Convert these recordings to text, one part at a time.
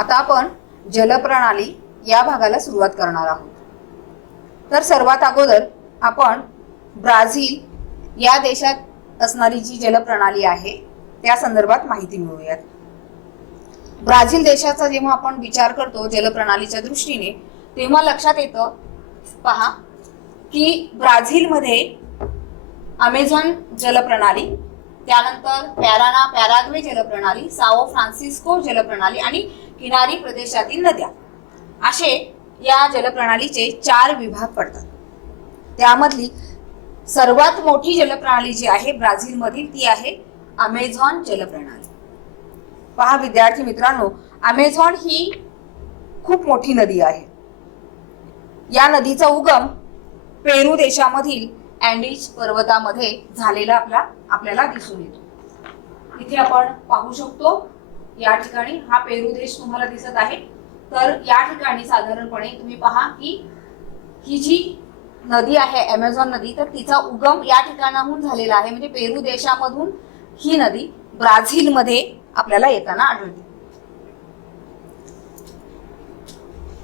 आता आपण जलप्रणाली या भागाला सुरुवात करणार आहोत। तर सर्वात अगोदर आपण ब्राझील या देशात असणारी जी जलप्रणाली आहे त्या संदर्भात माहिती मिळूयात। ब्राझील देशाचा जेव्हा आपण विचार करतो जलप्रणालीच्या दृष्टीने, तेव्हा लक्षात येतं पहा की ब्राझीलमध्ये अमेझॉन जलप्रणाली, त्यानंतर पॅराना पॅराग्वे जलप्रणाली, साओ फ्रान्सिस्को जलप्रणाली आणि किनारी प्रदेशातील नद्या, असे या जलप्रणालीचे 4 विभाग पडतात। त्यामधली सर्वात मोठी जलप्रणाली जी आहे ब्राझीलमधील ती आहे अमेझॉन जलप्रणाली। पहा विद्यार्थी मित्रांनो, अमेझॉन ही खूप मोठी नदी आहे। या नदीचा उगम पेरू देशामधील अँडीज पर्वतामध्ये झालेला आपल्याला दिसून येतो। इथे आपण पाहू शकतो, या ठिकाणी हा पेरू देश तुम्हाला दिसत आहे। तर या ठिकाणी साधारणपणे तुम्ही पहा की ही जी नदी आहे अमेझॉन नदी, तर तिचा उगम या ठिकाणाहून झालेला आहे। म्हणजे पेरू देशामधून ही नदी ब्राझीलमध्ये आपल्याला येताना आढळते।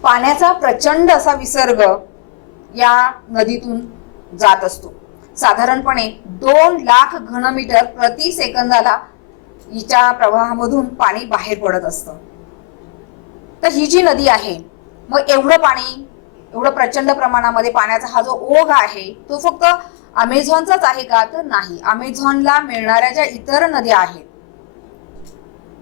पाण्याचा प्रचंड असा विसर्ग या नदीतून जात असतो। साधारणपणे 2 लाख घनमीटर प्रति सेकंदाला हिच्या प्रवाहामधून पाणी बाहेर पडत असतं। तर ही जी नदी आहे, मग एवढं पाणी, एवढं प्रचंड प्रमाणामध्ये पाण्याचा हा जो ओघ आहे तो फक्त अमेझॉनचाच आहे का? तर नाही। अमेझॉनला मिळणाऱ्या ज्या इतर नद्या आहेत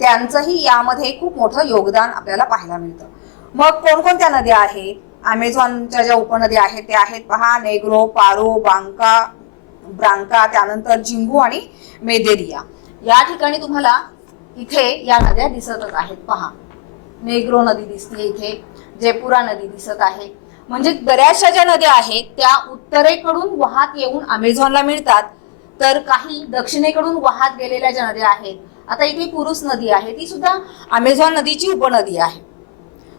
त्यांचंही यामध्ये खूप मोठं योगदान आपल्याला पाहायला मिळतं। मग कोणकोणत्या नद्या आहेत? अमेझॉनच्या ज्या उपनद्या आहेत त्या आहेत पहा, नेग्रो, पारो, ब्रांका, त्यानंतर जिंगू आणि मेदेरिया। या ठिकाणी तुम्हाला इथे या नद्या दिसतच आहेत। पहा, नेग्रो नदी दिसते इथे, जेपुरा नदी दिसत आहे। म्हणजे बऱ्याचशा ज्या नद्या आहेत त्या उत्तरेकडून वाहत येऊन अमेझॉनला मिळतात, तर काही दक्षिणेकडून वाहत गेलेल्या ज्या नद्या आहेत, आता इथे पुरुष नदी आहे, ती सुद्धा अमेझॉन नदीची उपनदी आहे।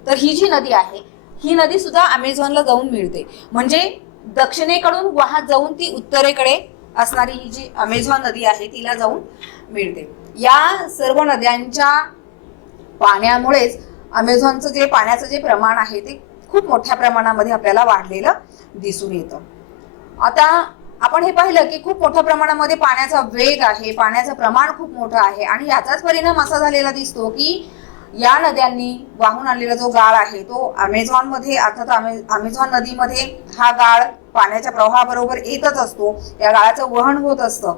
तर ही जी नदी आहे ही नदी सुद्धा अमेझॉनला जाऊन मिळते। म्हणजे दक्षिणेकडून वाहत जाऊन ती उत्तरेकडे असणारी ही जी अमेझॉन नदी आहे तिला जाऊन मिळते। या सर्व नद्यांच्या पाण्यामुळेच अमेझॉनचं जे पाण्याचं जे प्रमाण आहे ते खूप मोठ्या प्रमाणामध्ये आपल्याला वाढलेलं दिसून येतं। आता आपण हे पाहिलं की खूप मोठ्या प्रमाणामध्ये पाण्याचा वेग आहे, पाण्याचं प्रमाण खूप मोठं आहे आणि याचाच परिणाम असा झालेला दिसतो की या नद्यांनी वाहून आणलेला जो गाळ आहे तो अमेझॉन मध्ये, अर्थात अमेझॉन नदीमध्ये हा गाळ पाण्याच्या प्रवाहाबरोबर येतच असतो, या गाळाचं वहन होत असतं।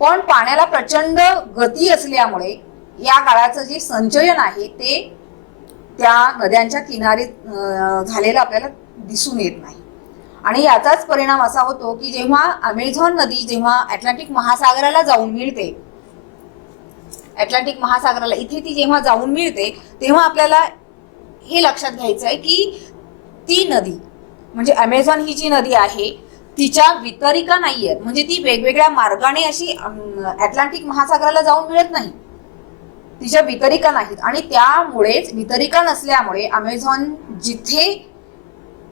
पण पाण्याला प्रचंड गती असल्यामुळे या गाळाचं जे संचयन आहे ते त्या नद्यांच्या किनारी झालेलं आपल्याला दिसून येत नाही। आणि याचाच परिणाम असा होतो की जेव्हा अमेझॉन नदी जेव्हा अटलांटिक महासागराला जाऊन मिळते, अटलांटिक महासागराला इथे ती जेव्हा जाऊन मिळते, तेव्हा आपल्याला हे लक्षात घ्यायचं आहे की ती नदी म्हणजे अमेझॉन ही जी नदी आहे तिच्या वितरिका नाहीयेत। म्हणजे ती वेगवेगळ्या मार्गाने अशी अटलांटिक महासागराला जाऊन मिळत नाही, तिच्या वितरिका नाहीत। आणि त्यामुळेच वितरिका नसल्यामुळे अमेझॉन जिथे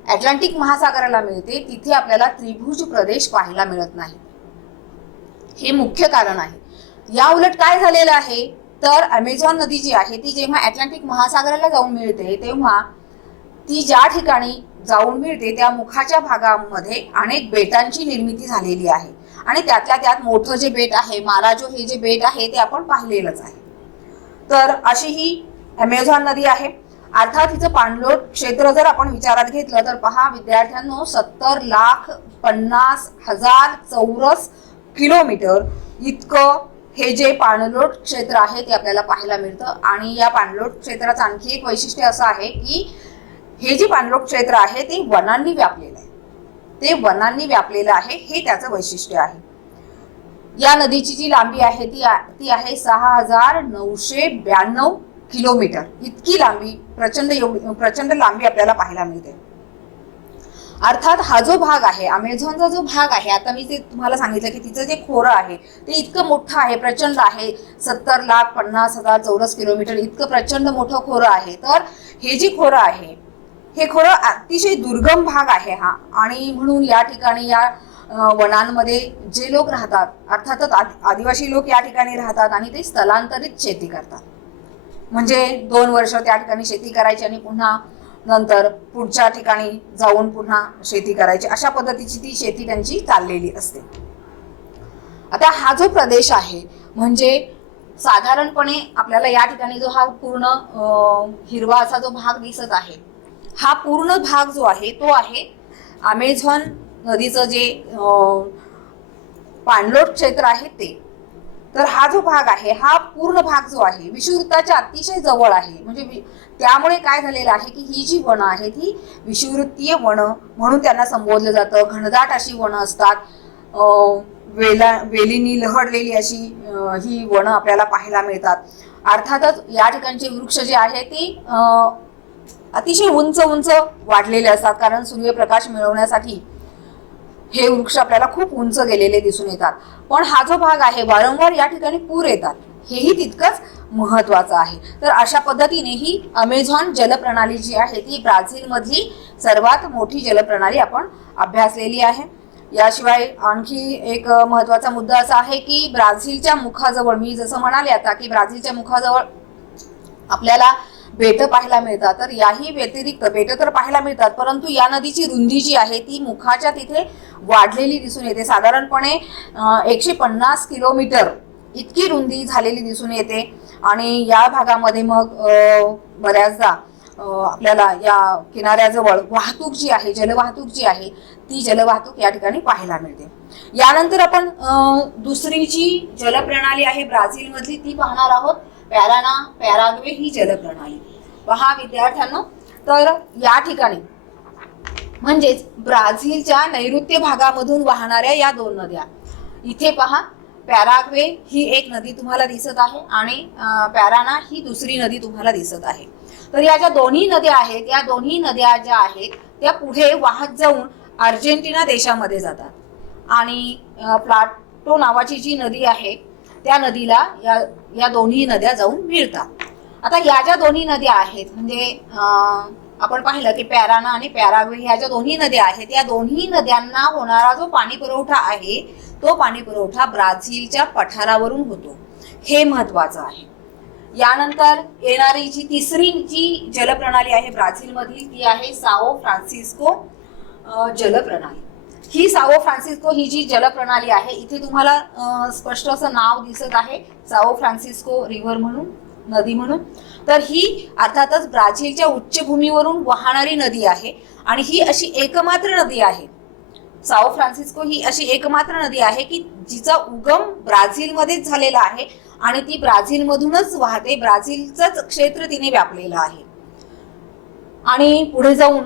अटलांटिक महासागराला मिळते तिथे आपल्याला त्रिभुज प्रदेश पाहायला मिळत नाही, हे मुख्य कारण आहे। या उलट काय झालेलं आहे, तर अमेझॉन नदी जी आहे ती जेव्हा अटलांटिक महासागराला जाऊन मिळते तेव्हा ती ज्या ठिकाणी जाऊन मिळते त्या मुखाच्या भागामध्ये अनेक बेटांची निर्मिती झालेली आहे। आणि त्यातल्या त्यात मोठं जे बेट आहे माराजो, हे जे बेट आहे ते आपण पाहिलेलंच आहे। तर अशी ही अमेझॉन नदी आहे। अर्थात हिचं पाणलोट क्षेत्र जर आपण विचारात घेतलं तर पहा विद्यार्थ्यांनो, 70,50,000 चौरस किलोमीटर इतकं हे जे पाणलोट क्षेत्र आहे ते आपल्याला पाहायला मिळतं। आणि या पाणलोट क्षेत्राचं आणखी एक वैशिष्ट्य असं आहे की हे जे पाणलोट क्षेत्र आहे ते वनांनी व्यापलेलं आहे, ते वनांनी व्यापलेलं आहे, हे त्याचं वैशिष्ट्य आहे। या नदीची जी लांबी आहे ती आहे 6,992 किलोमीटर, इतकी लांबी, प्रचंड लांबी आपल्याला पाहायला मिळते। अर्थात हा जो भाग आहे अमेझॉनचा जो भाग आहे, आता मी ते तुम्हाला सांगितलं की तिचं जे खोरं आहे ते इतकं मोठं आहे, प्रचंड आहे, 70,50,000 चौरस किलोमीटर इतकं प्रचंड मोठं खोरं आहे। तर हे जे खोरं आहे हे खोरं अतिशय दुर्गम भाग आहे हा, आणि म्हणून या ठिकाणी या वनांमध्ये जे लोक राहतात, अर्थातच आदिवासी लोक या ठिकाणी राहतात आणि ते स्थलांतरित शेती करतात। म्हणजे 2 वर्ष त्या ठिकाणी शेती करायची आणि पुन्हा नंतर पुढच्या ठिकाणी जाऊन पुन्हा शेती करायची, अशा पद्धतीची ती शेती त्यांची चाललेली असते. आता हा जो प्रदेश आहे म्हणजे साधारणपणे आपल्याला या ठिकाणी जो हा पूर्ण हिरवा असा जो भाग दिसत आहे, हा पूर्ण भाग जो आहे तो आहे अमेझॉन नदीचं जे पाणलोट क्षेत्र आहे ते. तर हा जो भाग आहे, हा पूर्ण भाग जो आहे विषुववृत्ताच्या अतिशय जवळ आहे. म्हणजे त्यामुळे काय झालेलं आहे की ही जी वनं आहे ती विषुववृत्तीय वनं म्हणून त्यांना संबोधलं जातं. घनदाट अशी वनं असतात, वेलींनी लहडलेली अशी ही वनं आपल्याला पाहायला मिळतात. अर्थातच या ठिकाणचे वृक्ष जे आहे ते अतिशय उंच उंच वाढलेले असतात, कारण सूर्यप्रकाश मिळवण्यासाठी हे वृक्ष आपल्याला खूप उंच गेलेले दिसून येतात. पण हा जो भाग आहे वारंवार या ठिकाणी पूर येतात, हेही तितकंच महत्वाचं आहे. तर अशा पद्धतीने ही अमेझॉन जलप्रणाली जी आहे ती ब्राझील मधली सर्वात मोठी जलप्रणाली आपण अभ्यासलेली आहे. याशिवाय आणखी एक महत्वाचा मुद्दा असा आहे की ब्राझीलच्या मुखाजवळ, मी जसं म्हणाले आता की ब्राझीलच्या मुखाजवळ आपल्याला बेट पाहायला मिळतात. तर याही व्यतिरिक्त बेट तर पाहायला मिळतात, परंतु या नदीची रुंदी जी आहे ती मुखाच्या तिथे वाढलेली दिसून येते. साधारणपणे 150 किलोमीटर इतकी रुंदी झालेली दिसून येते. आणि या भागामध्ये मग बऱ्याचदा आपल्याला या किनाऱ्याजवळ वाहतूक जी आहे, जलवाहतूक जी आहे ती जलवाहतूक या ठिकाणी पाहायला मिळते. यानंतर आपण दुसरी जी जलप्रणाली आहे ब्राझील मधली ती पाहणार आहोत, पॅराना पॅराग्वे ही जलप्रणाली. पहा विद्यार्थ्यांनो, तर या ठिकाणी म्हणजेच ब्राझीलच्या नैऋत्य भागामधून वाहणाऱ्या या 2 नद्या, इथे पहा पॅराग्वे ही एक नदी तुम्हाला दिसत आहे आणि पॅराना ही दुसरी नदी तुम्हाला दिसत आहे. तर या ज्या दोन्ही नद्या आहेत, या दोन्ही नद्या ज्या आहेत त्या पुढे वाहत जाऊन अर्जेंटिना देशामध्ये जातात आणि प्लाटो नावाची जी नदी आहे त्या नदीला या दोन्ही नद्या जाऊन मिळतात. आता या ज्या दोन्ही नद्या आहेत म्हणजे आपण पाहिलं की पॅराना आणि पॅराग्वे ह्या ज्या दोन्ही नद्या आहेत, या दोन्ही नद्यांना होणारा जो पाणी पुरवठा आहे तो पाणी पुरवठा ब्राझीलच्या पठारावरून होतो, हे महत्वाचं आहे. यानंतर येणारी जी तिसरी जी जलप्रणाली आहे ब्राझील मधील ती आहे साओ फ्रान्सिस्को जलप्रणाली. ही साओ फ्रान्सिस्को ही जी जलप्रणाली आहे, इथे तुम्हाला स्पष्ट असं नाव दिसत आहे साओ फ्रान्सिस्को रिव्हर म्हणून, नदी म्हणून. तर ही अर्थातच ब्राझीलच्या उच्चभूमीवरून वाहणारी नदी आहे आणि ही अशी एकमात्र नदी आहे. साओ फ्रान्सिस्को ही अशी एकमात्र नदी आहे की जिचा उगम ब्राझीलमध्येच झालेला आहे आणि ती ब्राझीलमधूनच वाहते, ब्राझीलचंच क्षेत्र तिने व्यापलेलं आहे. आणि पुढे जाऊन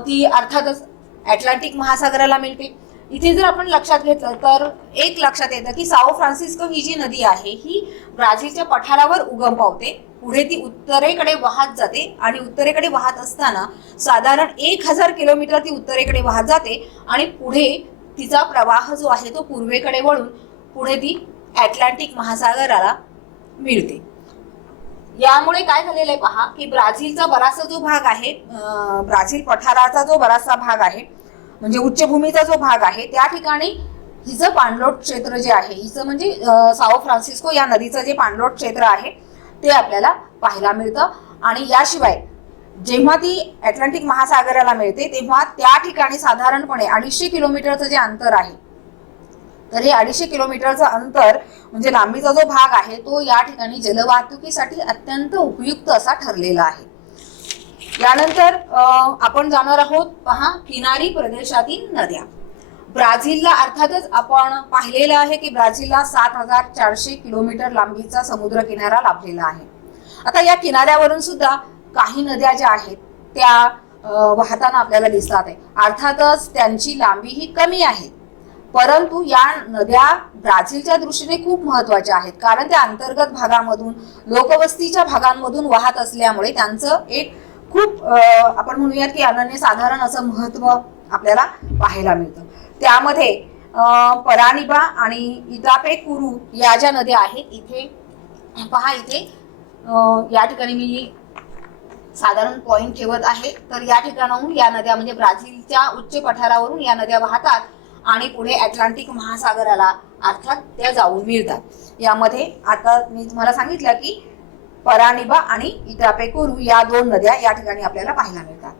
ती अर्थातच अटलांटिक महासागराला मिळते. इथे जर आपण लक्षात घेतलं तर एक लक्षात येतं की साओ फ्रान्सिस्को ही जी नदी आहे ही ब्राझीलच्या पठारावर उगम पावते, पुढे ती उत्तरेकडे वाहत जाते आणि उत्तरेकडे वाहत असताना साधारण 1000 किलोमीटर ती उत्तरेकडे वाहत जाते आणि पुढे तिचा प्रवाह जो आहे तो पूर्वेकडे वळून पुढे ती अटलांटिक महासागराला मिळते. यामुळे काय झालेलं आहे पहा की ब्राझीलचा बराचसा जो भाग आहे, ब्राझील पठाराचा जो बराचसा भाग आहे म्हणजे उच्चभूमीचा जो भाग आहे त्या ठिकाणी हिचं पाणलोट क्षेत्र जे आहे, हिचं म्हणजे साओ फ्रान्सिस्को या नदीचं जे पाणलोट क्षेत्र आहे ते आपल्याला पाहायला मिळतं. आणि याशिवाय जेव्हा ती अटलांटिक महासागराला मिळते तेव्हा त्या ठिकाणी साधारणपणे 250 किलोमीटरचं जे अंतर आहे, तर हे 250 किलोमीटरचं अंतर म्हणजे लांबीचा जो भाग आहे तो या ठिकाणी जलवाहतुकीसाठी अत्यंत उपयुक्त असा ठरलेला आहे. यानंतर आपण जाणार आहोत पहा किनारी प्रदेशातील नद्या. ब्राझीलला अर्थातच आपण पाहिलेलं आहे की ब्राझीलला 7400 किलोमीटर लांबीचा समुद्र किनारा लाभलेला आहे. आता या किनाऱ्यावरून सुद्धा काही नद्या ज्या आहेत त्या वाहताना आपल्याला दिसतात आहे. अर्थातच त्यांची लांबी ही कमी आहे, परंतु या नद्या ब्राझीलच्या दृष्टीने खूप महत्वाच्या आहेत, कारण त्या अंतर्गत भागामधून लोकवस्तीच्या भागांमधून वाहत असल्यामुळे त्यांचं एक खूप आपण म्हणूयात की अनन्यसाधारण असं महत्व आपल्याला पाहायला मिळतं. त्यामध्ये परानिबा आणि इटापेकुरू या ज्या नद्या आहेत, इथे पहा इथे या ठिकाणी मी साधारण पॉइंट ठेवत आहे. तर या ठिकाणाहून या नद्या म्हणजे ब्राझीलच्या उच्च पठारावरून या नद्या वाहतात आणि पुढे अटलांटिक महासागराला अर्थात त्या जाऊन मिळतात. यामध्ये आता मी तुम्हाला सांगितलं की परानिबा आणि इटापेकोरू या 2 नद्या या ठिकाणी आपल्याला पाहायला मिळतात.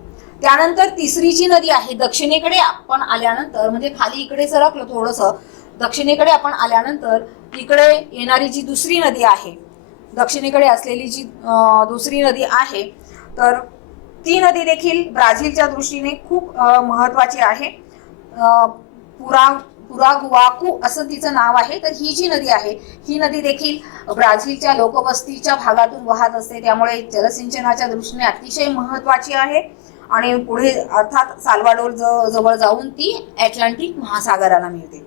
त्यानंतर तिसरी जी नदी आहे, दक्षिणेकडे आपण आल्यानंतर म्हणजे खाली इकडे सरकलो थोडंसं, दक्षिणेकडे आपण आल्यानंतर इकडे येणारी जी दुसरी नदी आहे, दक्षिणेकडे असलेली जी दुसरी नदी आहे, तर ती नदी देखील ब्राझीलच्या दृष्टीने खूप महत्त्वाची आहे. पुरागुआकू असं तिचं नाव आहे. तर ही जी नदी आहे, ही नदी देखील ब्राझीलच्या लोकवस्तीच्या भागातून वाहत असते, त्यामुळे जलसिंचनाच्या दृष्टीने अतिशय महत्त्वाची आहे. आणि पुढे अर्थात साल्वाडोर जवळ जाऊन ती अटलांटिक महासागराला मिळते.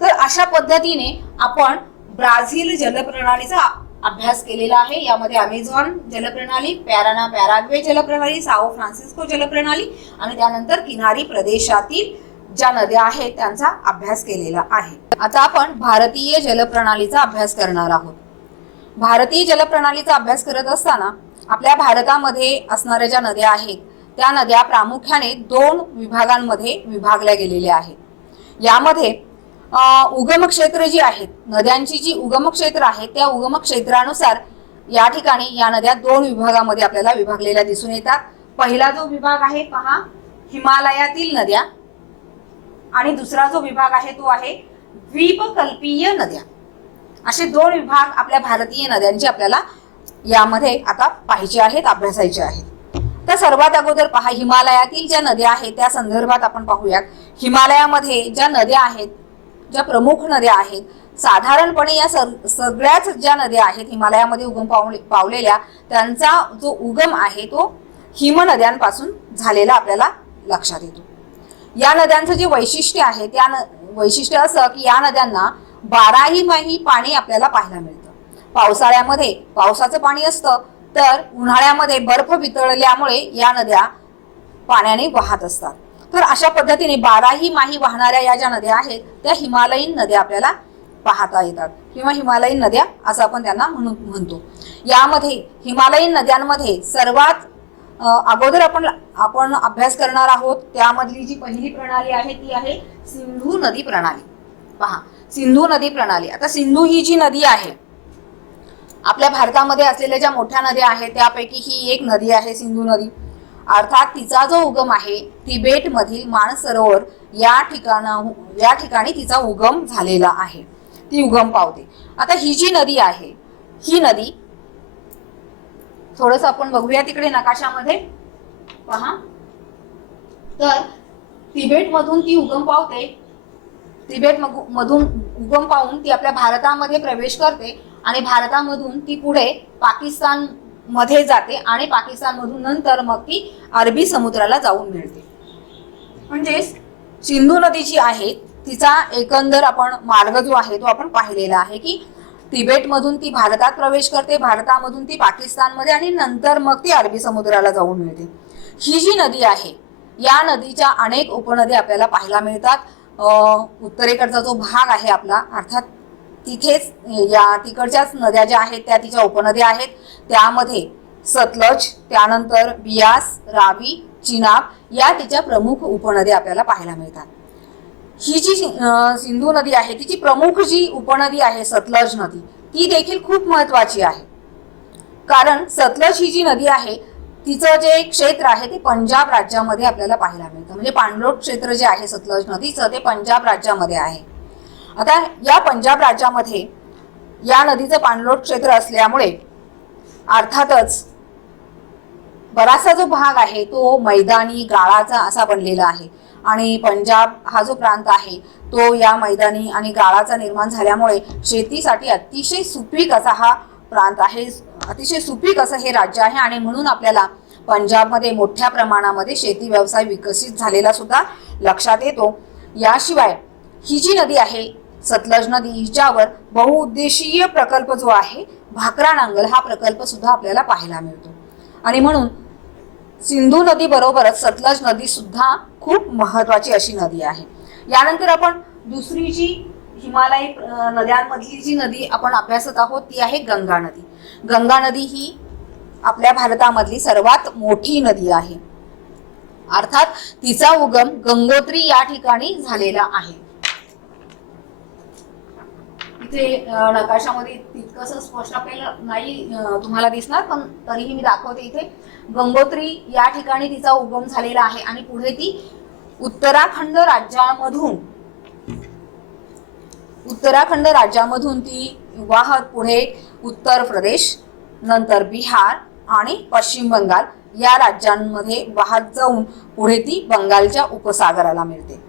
तर अशा पद्धतीने आपण ब्राझील जलप्रणालीचा अभ्यास केलेला आहे. यामध्ये अमेझॉन जलप्रणाली, पॅराग्वे जलप्रणाली, साओ फ्रान्सिस्को जलप्रणाली आणि त्यानंतर किनारी प्रदेशातील ज्या नद्या आहेत त्यांचा अभ्यास केलेला आहे. आता आपण भारतीय जलप्रणालीचा अभ्यास करणार आहोत. भारतीय जलप्रणालीचा अभ्यास करत असताना आपल्या भारतामध्ये असणाऱ्या ज्या नद्या आहेत त्या नद्या प्रामुख्याने 2 विभागांमध्ये विभागल्या गेलेल्या आहेत. यामध्ये उगम क्षेत्र जी आहेत, नद्यांची जी उगम क्षेत्र आहेत त्या उगम क्षेत्रानुसार या ठिकाणी या नद्या 2 विभागामध्ये आपल्याला विभागलेल्या दिसून येतात. पहिला जो विभाग आहे पहा, हिमालयातील नद्या, आणि दुसरा जो विभाग आहे तो आहे द्वीपकल्पीय नद्या. असे 2 विभाग आपल्या भारतीय नद्यांचे आपल्याला यामध्ये आता पाहायचे आहेत, अभ्यासायचे आहेत. तर सर्वात अगोदर पहा, हिमालयातील ज्या नद्या आहेत त्या संदर्भात आपण पाहूयात. हिमालयामध्ये ज्या नद्या आहेत, ज्या प्रमुख नद्या आहेत, साधारणपणे या सगळ्याच ज्या नद्या आहेत हिमालयामध्ये उगम पावलेल्या, त्यांचा जो उगम आहे तो हिमनद्यांपासून झालेला आपल्याला लक्षात येतो. या नद्यांचं जे वैशिष्ट्य आहे त्या वैशिष्ट्य असं की या नद्यांना 12ही महिने पाणी आपल्याला पाहायला मिळतं. पावसाळ्यामध्ये पावसाचं पाणी असतं, तर उन्हाळ्यामध्ये बर्फ वितळल्यामुळे या नद्या पाण्याने वाहत असतात. तर अशा पद्धतीने 12ही माही वाहणाऱ्या या ज्या नद्या आहेत त्या हिमालयीन नद्या आपल्याला पाहता येतात किंवा हिमालयीन नद्या असं आपण त्यांना म्हणतो. यामध्ये हिमालयीन नद्यांमध्ये सर्वात अगोदर आपण अभ्यास करणार आहोत त्यामधली जी पहिली प्रणाली आहे ती आहे सिंधू नदी प्रणाली. पहा, सिंधू नदी प्रणाली. आता सिंधू ही जी नदी आहे, आपल्या भारतामध्ये असलेल्या ज्या मोठ्या नद्या आहेत त्यापैकी ही एक नदी आहे सिंधू नदी. अर्थात तिचा जो उगम आहे तिबेट मधील मानसरोवर या ठिकाणी तिचा उगम झालेला आहे, ती उगम पावते. आता ही जी नदी आहे, ही नदी थोडंसं आपण बघूया तिकडे नकाशामध्ये. पहा, तर तिबेट मधून ती उगम पावते. तिबेट मधून उगम पावून ती आपल्या भारतामध्ये प्रवेश करते आणि भारतामधून ती पुढे पाकिस्तान मध्ये जाते आणि पाकिस्तान मधून नंतर मग ती अरबी समुद्राला जाऊन मिळते. म्हणजे सिंधू नदी जी आहे तिचा एकंदर आपण मार्ग जो आहे तो आपण पाहिलेला आहे की तिबेटमधून ती भारतात प्रवेश करते, भारतामधून ती पाकिस्तानमध्ये आणि नंतर मग ती अरबी समुद्राला जाऊन मिळते. ही जी नदी आहे या नदीच्या अनेक उपनद्या आपल्याला पाहायला मिळतात. उत्तरेकडचा जो भाग आहे आपला, अर्थात तिथेच या तिकडच्याच नद्या ज्या आहेत त्या तिच्या उपनद्या आहेत. त्यामध्ये सतलज, त्यानंतर बियास, रावी, चिनाब या तिच्या प्रमुख उपनद्या आपल्याला पाहायला मिळतात. ही जी सिंधू नदी आहे तिची प्रमुख जी उपनदी आहे सतलज नदी, ती देखील खूप महत्वाची आहे. कारण सतलज ही जी नदी आहे तिचं जे क्षेत्र आहे ते पंजाब राज्यामध्ये आपल्याला पाहायला मिळतं. म्हणजे पाणलोट क्षेत्र जे आहे सतलज नदीचं ते पंजाब राज्यामध्ये आहे. आता या पंजाब राज्यामध्ये या नदीचं पाणलोट क्षेत्र असल्यामुळे अर्थातच बराचसा जो भाग आहे तो मैदानी गाळाचा असा बनलेला आहे आणि पंजाब हा जो प्रांत आहे तो या मैदानी आणि गाळाचा निर्माण झाल्यामुळे शेतीसाठी अतिशय सुपीक असा हा प्रांत आहे, अतिशय सुपीक असं हे राज्य आहे आणि म्हणून आपल्याला पंजाबमध्ये मोठ्या प्रमाणामध्ये शेती व्यवसाय विकसित झालेला सुद्धा लक्षात येतो. याशिवाय ही जी नदी आहे सतलज नदी, हिच्यावर बहुउद्देशीय प्रकल्प जो आहे भाकरा नांगल हा प्रकल्प सुद्धा आपल्याला पाहायला मिळतो आणि म्हणून सिंधू नदी बरोबरच सतलज नदी सुद्धा खूप महत्वाची अशी नदी आहे. यानंतर आपण दुसरी जी हिमालय नद्यांमधली जी नदी आपण अभ्यासत आहोत ती आहे गंगा नदी. गंगा नदी ही आपल्या भारतामधली सर्वात मोठी नदी आहे. अर्थात तिचा उगम गंगोत्री या ठिकाणी झालेला आहे. इथे नकाशामध्ये तितकंसं स्पष्ट आपल्याला नाही तुम्हाला दिसणार, पण तरीही मी दाखवते. इथे गंगोत्री या ठिकाणी तिचा उगम झालेला आहे आणि पुढे ती उत्तराखंड राज्यामधून ती वाहत पुढे उत्तर प्रदेश, नंतर बिहार आणि पश्चिम बंगाल या राज्यांमध्ये वाहत जाऊन पुढे ती बंगालच्या उपसागराला मिळते.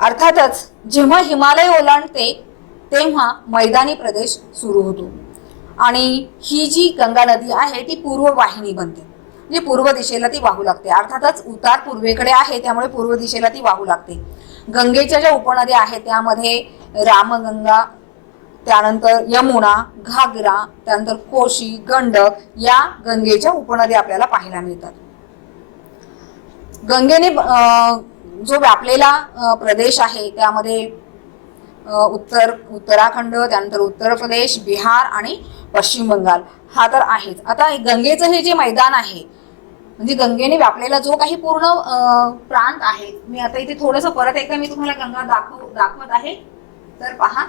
अर्थातच जेव्हा हिमालय ओलांडते तेव्हा मैदानी प्रदेश सुरू होतो आणि ही जी गंगा नदी आहे ती पूर्व वाहिनी बनते, म्हणजे पूर्व दिशेला ती वाहू लागते. अर्थातच उतार पूर्वेकडे आहे त्यामुळे पूर्व दिशेला ती वाहू लागते. गंगेच्या ज्या उपनद्या आहेत त्यामध्ये रामगंगा, त्यानंतर यमुना, घागरा, त्यानंतर कोशी, गंडक या गंगेच्या उपनद्या आपल्याला पाहायला मिळतात. गंगेने जो व्यापलेला प्रदेश आहे त्यामध्ये उत्तराखंड, त्यानंतर उत्तर प्रदेश, बिहार आणि पश्चिम बंगाल हा तर आहेच. आता गंगेचं हे जे मैदान आहे, म्हणजे गंगेने व्यापलेला जो काही पूर्ण प्रांत आहे, मी आता इथे थोडंसं परत एकदा मी तुम्हाला गंगा दाखवत आहे. तर पहा,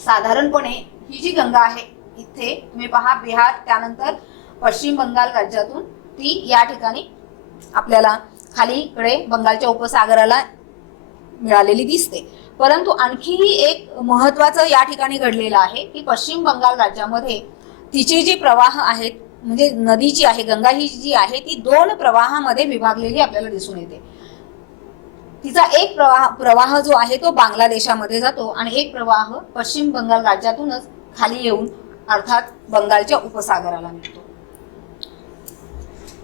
साधारणपणे ही जी गंगा आहे इथे तुम्ही पहा, बिहार त्यानंतर पश्चिम बंगाल राज्यातून ती या ठिकाणी आपल्याला खालीकडे बंगालच्या उपसागराला मिळालेली दिसते. परंतु आणखीही एक महत्वाचं या ठिकाणी घडलेलं आहे की पश्चिम बंगाल राज्यामध्ये तिचे जे प्रवाह आहेत, म्हणजे नदी जी आहे गंगा ही जी आहे ती दोन प्रवाहामध्ये विभागलेली आपल्याला दिसून येते. तिचा एक प्रवाह जो आहे तो बांगलादेशामध्ये जातो आणि एक प्रवाह पश्चिम बंगाल राज्यातूनच खाली येऊन अर्थात बंगालच्या उपसागराला मिळतो.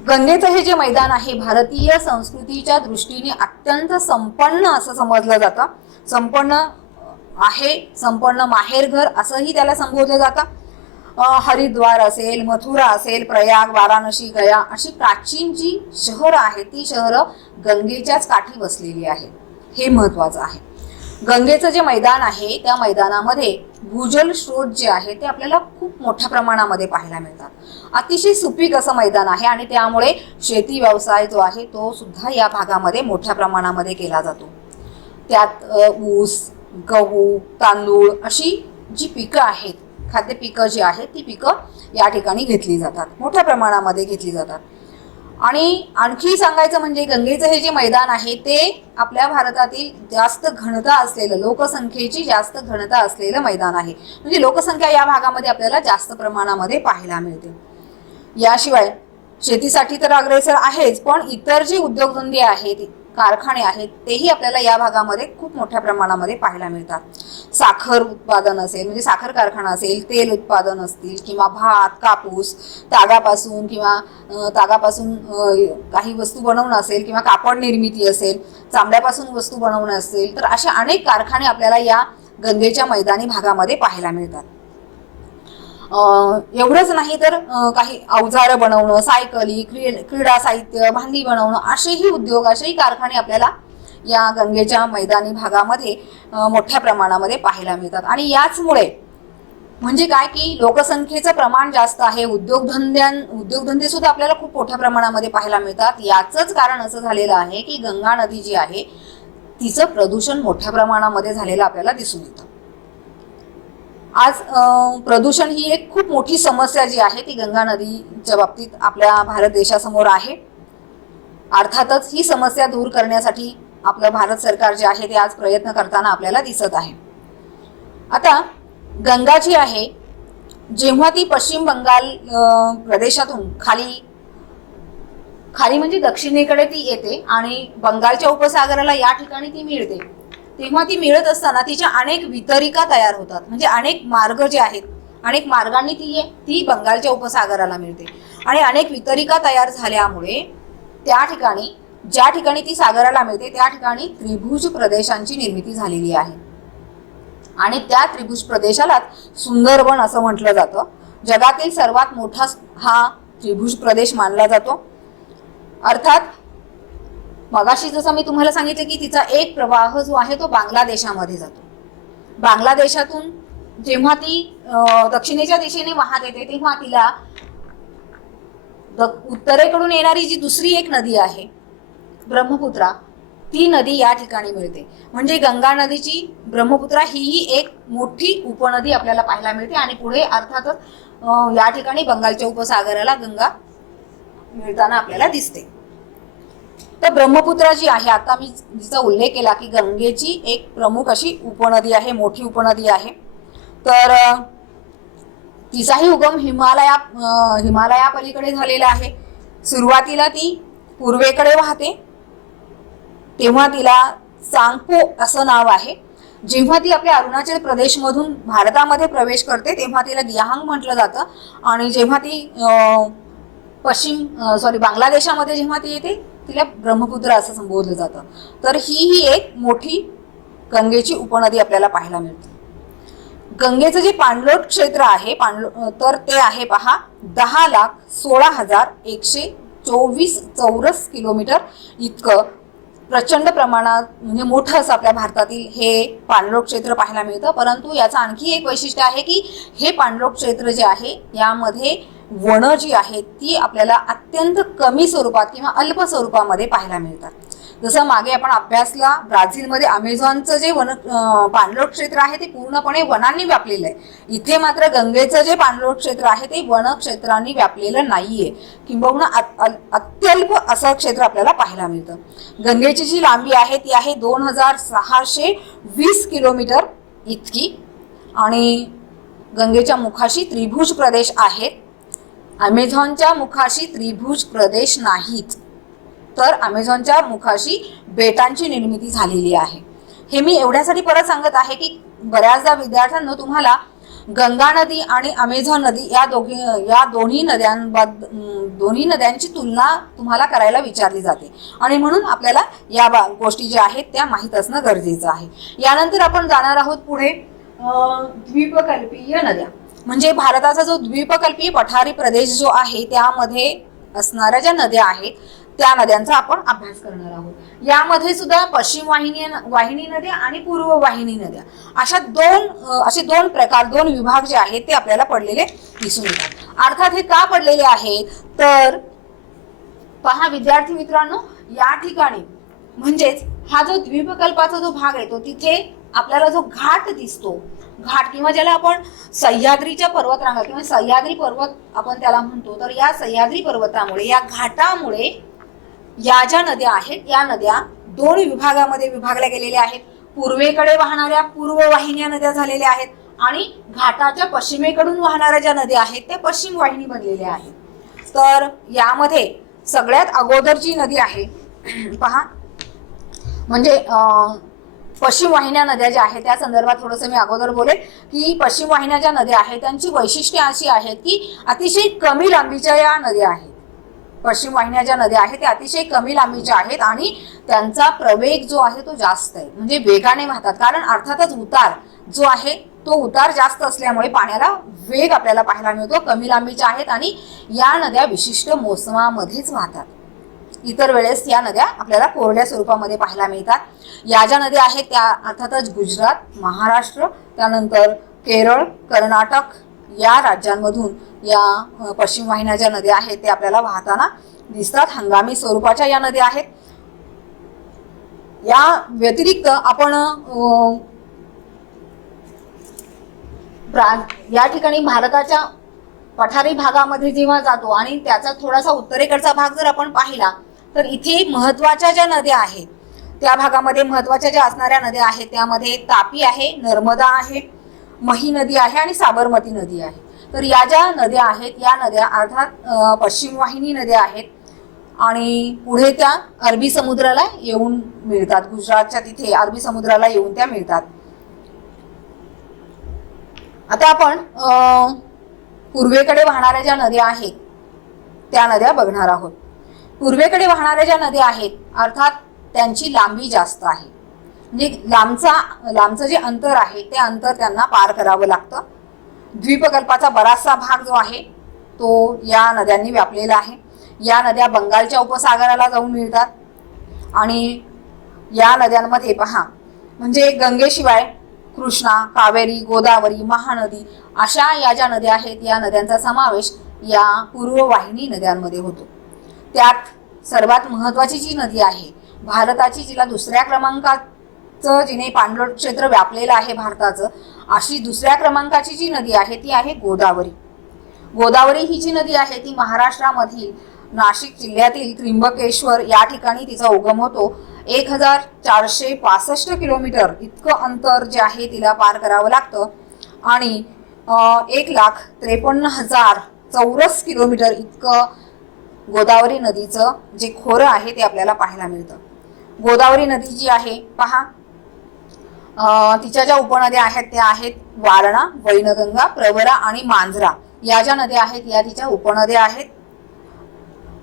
गंगेचं हे जे मैदान आहे भारतीय संस्कृतीच्या दृष्टीने अत्यंत संपन्न असं समजलं जातं. संपन्न आहे, संपन्न माहेरघर असंही त्याला संबोधलं जातं. हरिद्वार असेल, मथुरा असेल, प्रयाग, वाराणसी, गया अशी प्राचीन जी शहरं आहेत ती शहरं गंगेच्याच काठी बसलेली आहेत. हे महत्वाचं आहे. गंगेचं जे मैदान आहे त्या मैदानामध्ये भूजल स्रोत जे आहे ते आपल्याला खूप मोठ्या प्रमाणामध्ये पाहायला मिळतात. अतिशय सुपीक असं मैदान आहे आणि त्यामुळे शेती व्यवसाय जो आहे तो सुद्धा या भागामध्ये मोठ्या प्रमाणामध्ये केला जातो. त्यात ऊस, गहू, तांदूळ अशी जी पिकं आहेत, खाद्य पिकं जी आहेत ती पिकं या ठिकाणी घेतली जातात, मोठ्या प्रमाणामध्ये घेतली जातात. आणि आणखी सांगायचं म्हणजे गंगेचं हे जे मैदान आहे ते आपल्या भारतातील जास्त घनता असलेलं, लोकसंख्येची जास्त घनता असलेलं मैदान आहे. म्हणजे लोकसंख्या या भागामध्ये आपल्याला जास्त प्रमाणामध्ये पाहायला मिळते. याशिवाय शेतीसाठी तर अग्रेसर आहेच, पण इतर जे उद्योगधंदे आहेत, कारखाने आहेत तेही आपल्याला या भागामध्ये खूप मोठ्या प्रमाणामध्ये पाहायला मिळतात. साखर उत्पादन असेल, म्हणजे साखर कारखाना असेल, तेल उत्पादन असतील किंवा भात, कापूस, तागापासून काही वस्तू बनवणं असेल किंवा कापड निर्मिती असेल, चांबड्यापासून वस्तू बनवणं असेल, तर अशा अनेक कारखाने आपल्याला या गंगेच्या मैदानी भागामध्ये पाहायला मिळतात. एवढंच नाही तर काही अवजारं बनवणं, सायकली, क्रीडा साहित्य, भांडी बनवणं असेही उद्योग, असेही कारखाने आपल्याला या गंगेच्या मैदानी भागामध्ये मोठ्या प्रमाणामध्ये पाहायला मिळतात. आणि याचमुळे म्हणजे काय की लोकसंख्येचं प्रमाण जास्त आहे, उद्योगधंदे सुद्धा आपल्याला खूप मोठ्या प्रमाणामध्ये पाहायला मिळतात. याचंच कारण असं झालेलं आहे की गंगा नदी जी आहे तिचं प्रदूषण मोठ्या प्रमाणामध्ये झालेलं आपल्याला दिसून येतं. आज प्रदूषण ही एक खूप मोठी समस्या जी आहे ती गंगा नदीच्या बाबतीत आपल्या भारत देशासमोर आहे. अर्थातच ही समस्या दूर करण्यासाठी आपलं भारत सरकार जे आहे ते आज प्रयत्न करताना आपल्याला दिसत आहे. आता गंगा जी आहे जेव्हा ती पश्चिम बंगाल प्रदेशातून खाली म्हणजे दक्षिणेकडे ती येते आणि बंगालच्या उपसागराला या ठिकाणी ती मिळते, तेव्हा ती मिळत असताना तिच्या अनेक वितरिका तयार होतात. म्हणजे अनेक मार्ग जे आहेत, अनेक मार्गांनी ती बंगालच्या उपसागराला मिळते आणि अनेक वितरिका तयार झाल्यामुळे त्या ठिकाणी ज्या ठिकाणी ती सागराला मिळते त्या ठिकाणी त्रिभुज प्रदेशांची निर्मिती झालेली आहे आणि त्या त्रिभुज प्रदेशाला सुंदरबन असं म्हटलं जातं. जगातील सर्वात मोठा हा त्रिभुज प्रदेश मानला जातो. अर्थात मगाशी जसं मी तुम्हाला सांगितलं की तिचा एक प्रवाह जो आहे तो बांगलादेशामध्ये जातो. बांगलादेशातून जेव्हा ती दक्षिणेच्या दिशेने वाहत येते तेव्हा तिला उत्तरेकडून येणारी जी दुसरी एक नदी आहे ब्रह्मपुत्रा, ती नदी या ठिकाणी मिळते. म्हणजे गंगा नदीची ब्रह्मपुत्रा ही एक मोठी उपनदी आपल्याला पाहायला मिळते आणि पुढे अर्थातच या ठिकाणी बंगालच्या उपसागराला गंगा मिळताना आपल्याला दिसते. तर ब्रह्मपुत्रा जी आहे, आता मी जिचा उल्लेख केला की गंगेची एक प्रमुख अशी उपनदी आहे, मोठी उपनदी आहे. तर तिचाही उगम हिमालया पलीकडे झालेला आहे. सुरुवातीला ती पूर्वेकडे वाहते, तेव्हा तिला सांगपो असं नाव आहे. जेव्हा ती आपल्या अरुणाचल प्रदेशमधून भारतामध्ये प्रवेश करते तेव्हा तिला दियांग म्हटलं जातं. आणि जेव्हा ती बांगलादेशामध्ये जेव्हा ती येते तिला ब्रह्मपुत्रा असं संबोधलं जातं. तर ही एक मोठी गंगेची उपनदी आपल्याला पाहायला मिळते. गंगेचं जे पाणलोट क्षेत्र आहे तर ते आहे पहा 10,16,124 चौरस किलोमीटर इतकं प्रचंड प्रमाणात, म्हणजे मोठं असं आपल्या भारतातील हे पाणलोट क्षेत्र पाहायला मिळतं. परंतु याचं आणखी एक वैशिष्ट्य आहे की हे पाणलोट क्षेत्र जे आहे यामध्ये वनं जी आहेत ती आपल्याला अत्यंत कमी स्वरूपात किंवा अल्प स्वरूपामध्ये पाहायला मिळतात. जसं मागे आपण अभ्यासला, ब्राझीलमध्ये अमेझॉनचं जे पाणलोट क्षेत्र आहे ते पूर्णपणे वनांनी व्यापलेलं आहे. इथे मात्र गंगेचं जे पाणलोट क्षेत्र आहे ते वन क्षेत्रांनी व्यापलेलं नाहीये, किंबहुना अत्यल्प असं क्षेत्र आपल्याला पाहायला मिळतं. गंगेची जी लांबी आहे ती आहे 2,620 किलोमीटर इतकी. आणि गंगेच्या मुखाशी त्रिभुज प्रदेश आहेत. अमेझॉनच्या मुखाशी त्रिभुज प्रदेश नाहीत, तर अमेझॉनच्या मुखाशी बेटांची निर्मिती झालेली आहे. हे मी एवढ्यासाठी परत सांगत आहे की बऱ्याचदा विद्यार्थ्यांना तुम्हाला गंगा नदी आणि अमेझॉन नदी या दोन्ही नद्यांची तुलना तुम्हाला करायला विचारली जाते आणि म्हणून आपल्याला या गोष्टी ज्या आहेत त्या माहीत असणं गरजेचं आहे. यानंतर आपण जाणार आहोत पुढे द्वीपकल्पीय नद्या. म्हणजे भारताचा जो द्वीपकल्पीय पठारी प्रदेश जो आहे त्यामध्ये असणाऱ्या ज्या नद्या आहेत त्या नद्यांचा आपण अभ्यास करणार आहोत. यामध्ये सुद्धा पश्चिम वाहिनी नद्या आणि पूर्व वाहिनी नद्या असे दोन प्रकार, दोन विभाग जे आहेत ते आपल्याला पडलेले दिसून येतात. अर्थात हे का पडलेले आहेत तर पहा विद्यार्थी मित्रांनो, या ठिकाणी म्हणजेच हा जो द्वीपकल्पाचा जो भाग आहे तो तिथे आपल्याला जो घाट दिसतो, घाट किंवा ज्याला आपण सह्याद्रीच्या पर्वतरांगा किंवा सह्याद्री पर्वत आपण त्याला म्हणतो, तर या सह्याद्री पर्वतामुळे, या घाटामुळे या ज्या नद्या आहेत या नद्या दोन विभागामध्ये विभागल्या गेलेल्या आहेत. पूर्वेकडे वाहणाऱ्या पूर्व वाहिन्या नद्या झालेल्या आहेत आणि घाटाच्या पश्चिमेकडून वाहणाऱ्या ज्या नद्या आहेत त्या पश्चिम वाहिनी बनलेल्या आहेत. तर यामध्ये सगळ्यात अगोदर जी नदी आहे पहा, म्हणजे पश्चिम वाहिन्या नद्या ज्या आहेत त्या संदर्भात थोडंसं मी अगोदर बोले की पश्चिम वाहिन्या ज्या नद्या आहेत त्यांची वैशिष्ट्ये अशी आहेत की अतिशय कमी लांबीच्या या नद्या आहेत. पश्चिम वाहिन्या ज्या नद्या आहेत त्या अतिशय कमी लांबीच्या आहेत आणि त्यांचा प्रवेग जो आहे तो जास्त आहे, म्हणजे वेगाने वाहतात. कारण अर्थातच उतार जो आहे तो उतार जास्त असल्यामुळे पाण्याला वेग आपल्याला पाहायला मिळतो. कमी लांबीच्या आहेत आणि या नद्या विशिष्ट मोसमामध्येच वाहतात. इतर वेळेस या नद्या आपल्याला कोरड्या स्वरूपामध्ये पाहायला मिळतात. या ज्या नद्या आहेत त्या अर्थातच गुजरात, महाराष्ट्र, त्यानंतर केरळ, कर्नाटक या राज्यांमधून या पश्चिम वाहिन्या ज्या नद्या आहेत ते आपल्याला वाहताना दिसतात. हंगामी स्वरूपाच्या या नद्या आहेत. या व्यतिरिक्त आपण या ठिकाणी भारताच्या पठारी भागामध्ये जेव्हा जातो आणि त्याचा थोडासा उत्तरेकडचा भाग जर आपण पाहिला तर इथे महत्वाच्या ज्या नद्या आहेत त्या भागामध्ये महत्वाच्या ज्या असणाऱ्या नद्या आहेत त्यामध्ये तापी आहे, नर्मदा आहे, मही नदी आहे आणि साबरमती नदी आहे. तर या ज्या नद्या आहेत या नद्या अर्थात पश्चिम वाहिनी नद्या आहेत आणि पुढे त्या अरबी समुद्राला येऊन मिळतात. गुजरातच्या तिथे अरबी समुद्राला येऊन त्या मिळतात. आता आपण पूर्वेकडे वाहणाऱ्या ज्या नद्या आहेत त्या नद्या बघणार आहोत. पूर्वेकडे वाहणाऱ्या ज्या नद्या आहेत अर्थात त्यांची लांबी जास्त आहे, म्हणजे लांबचं जे अंतर आहे ते अंतर त्यांना पार करावं लागतं. द्वीपकल्पाचा बराचसा भाग जो आहे तो या नद्यांनी व्यापलेला आहे. या नद्या बंगालच्या उपसागराला जाऊन मिळतात आणि या नद्यांमध्ये पहा म्हणजे गंगेशिवाय कृष्णा, कावेरी, गोदावरी, महानदी अशा या ज्या नद्या आहेत या नद्यांचा समावेश या पूर्व वाहिनी नद्यांमध्ये होतो. त्यात सर्वात महत्त्वाची जी नदी आहे भारताची, जिला दुसऱ्या क्रमांकाचं, जिने पाणलोट क्षेत्र व्यापलेलं आहे भारताचं, अशी दुसऱ्या क्रमांकाची जी नदी आहे ती आहे गोदावरी. गोदावरी ही जी नदी आहे ती महाराष्ट्रामधील नाशिक जिल्ह्यातील त्र्यंबकेश्वर या ठिकाणी तिचा उगम होतो. 1465 किलोमीटर इतकं अंतर जे आहे तिला पार करावं लागतं आणि 1,53,000 चौरस किलोमीटर इतकं गोदावरी नदीचं जे खोरं आहे ते आपल्याला पाहायला मिळतं. गोदावरी नदी जी आहे पहा, तिच्या ज्या उपनद्या आहेत त्या आहेत वारणा, वैनगंगा, प्रवरा आणि मांजरा. या ज्या नद्या आहेत या तिच्या उपनद्या आहेत.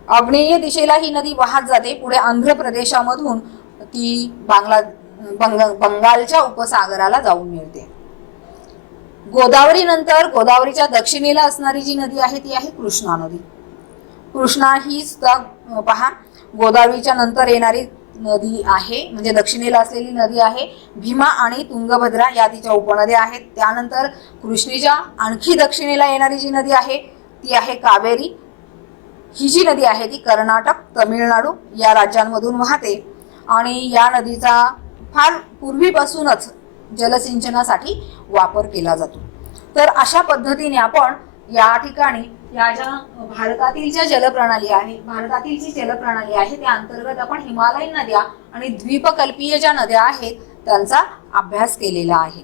आग्नेय दिशेला ही नदी वाहत जाते, पुढे आंध्र प्रदेशामधून ती बंगालच्या उपसागराला जाऊन मिळते. गोदावरी नंतर गोदावरीच्या दक्षिणेला असणारी जी नदी आहे ती आहे कृष्णा नदी. कृष्णा ही सुद्धा पहा गोदावरीच्या नंतर येणारी नदी आहे, म्हणजे दक्षिणेला असलेली नदी आहे. भीमा आणि तुंगभद्रा या तिच्या उपनद्या आहेत. त्यानंतर कृष्णेच्या आणखी दक्षिणेला येणारी जी नदी आहे ती आहे कावेरी. ही जी नदी आहे ती कर्नाटक, तमिळनाडू या राज्यांमधून वाहते आणि या नदीचा फार पूर्वीपासूनच जलसिंचनासाठी वापर केला जातो. तर अशा पद्धतीने आपण या ठिकाणी या ज्या भारतातील ज्या जलप्रणाली आहे, भारतातील जी जलप्रणाली आहे त्या अंतर्गत आपण हिमालयीन नद्या आणि द्वीपकल्पीय ज्या नद्या आहेत त्यांचा अभ्यास केलेला आहे.